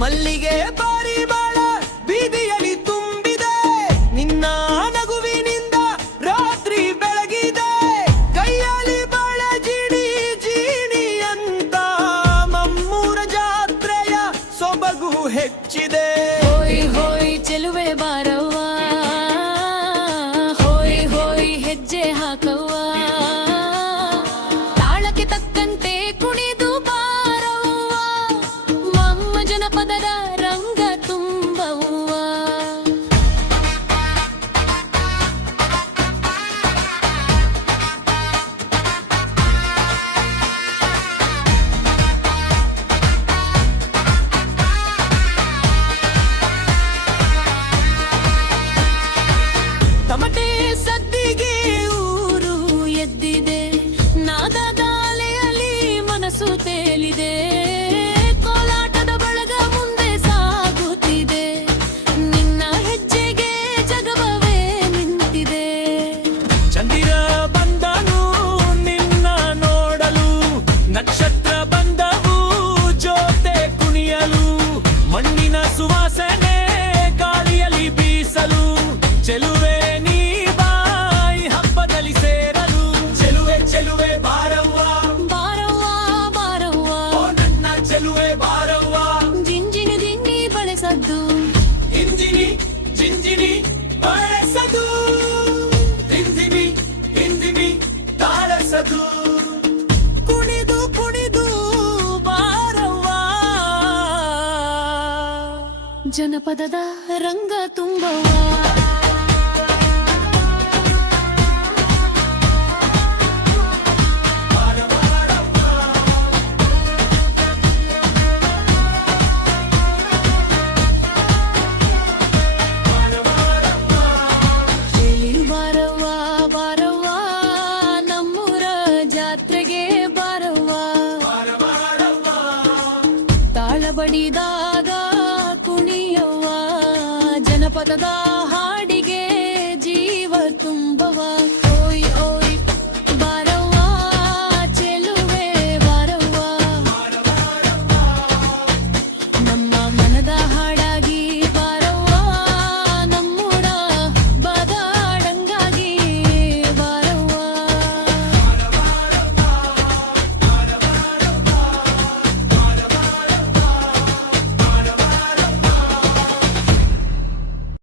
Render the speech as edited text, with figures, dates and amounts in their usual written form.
ಮಲ್ಲಿಗೆ ಪಾರಿವಾಳ ಬೀದಿಯಲ್ಲಿ ತುಂಬಿದೆ, ನಿನ್ನ ನಗುವಿನಿಂದ ರಾತ್ರಿ ಬೆಳಗಿದೆ. ಕೈಯಲ್ಲಿ ಬಾಳ ಜಿಡಿ ಜೀನಿ ಅಂತ ಮಮ್ಮೂರ ಜಾತ್ರೆಯ ಸೊಬಗು ಹೆಚ್ಚಿದೆ. ಹೋಯ್ ಹೋಯ್ ಚೆಲುವೆ ಬಾರವ್ವ, ಹೋಯ್ ಹೋಯ್ ಹೆಜ್ಜೆ ಹಾಕವ್ವ, ತಾಳಕ್ಕೆ ತಕ್ಕಂತೆ ಕುಣಿದು ಬಾರವ್ವ, ಮಮ್ಮ ಜನಪದರ ರಂಗ ತುಂಬವ್ವ. ತಮಟೆ ಸದ್ದಿಗೆ ಊರು ಎದ್ದಿದೆ, ನಾದದ ಅಲೆಯಲ್ಲಿ ಮನಸ್ಸು ತೇಲಿದೆ, ಕೋಲಾಟದ ಬಳಗ ಮುಂದೆ ಸಾಗುತ್ತಿದೆ, ನಿನ್ನ ಹೆಜ್ಜೆಗೆ ಜಗವೇ ನಿಂತಿದೆ. ಚಂದಿರ ಬಂದನು ನಿನ್ನ ನೋಡಲು, ನಕ್ಷತ್ರ ಬಂದವು ಜೊತೆ ಕುಣಿಯಲು, ಮಣ್ಣಿನ ಸುವಾಸನೆ ಗಾಳಿಯಲ್ಲಿ ಬೀಸಲು, ಚೆಲುವೆ ನೀ ಬಾಯಿ ಹಬ್ಬದಲ್ಲಿ ಸೇರಲು. ಚೆಲುವೆ ಚೆಲುವೆ ಬಾರವ್ವ, ಬಾರವ್ವ ಬಾರವ್ವ, ಓ ನನ್ನ ಚೆಲುವೆ ಬಾರವ್ವ. ಜಿಂಜಿನಿ ದಿಂಡಿ ಬಳಸದ್ದು, ಇಂಜಿನಿ ಜಿಂಜಿನಿ ಬಳಸದು, ಇಂದಿನಿ ಇಂದಿನಿ ತಾಳಸದು, ಕುಣಿದು ಕುಣಿದು ಬಾರವ್ವ. ಜನಪದದ ರಂಗ ತುಂಬವ್ವ. ಬಾರವ್ವ ಬಾರವ್ವ, ನಮ್ಮೂರ ಜಾತ್ರೆಗೆ ಬಾರವ್ವ, ತಾಳ ಬಡಿದಾಗ ಕುಣಿಯವ್ವ, ಜನಪದದ ಹಾಡಿ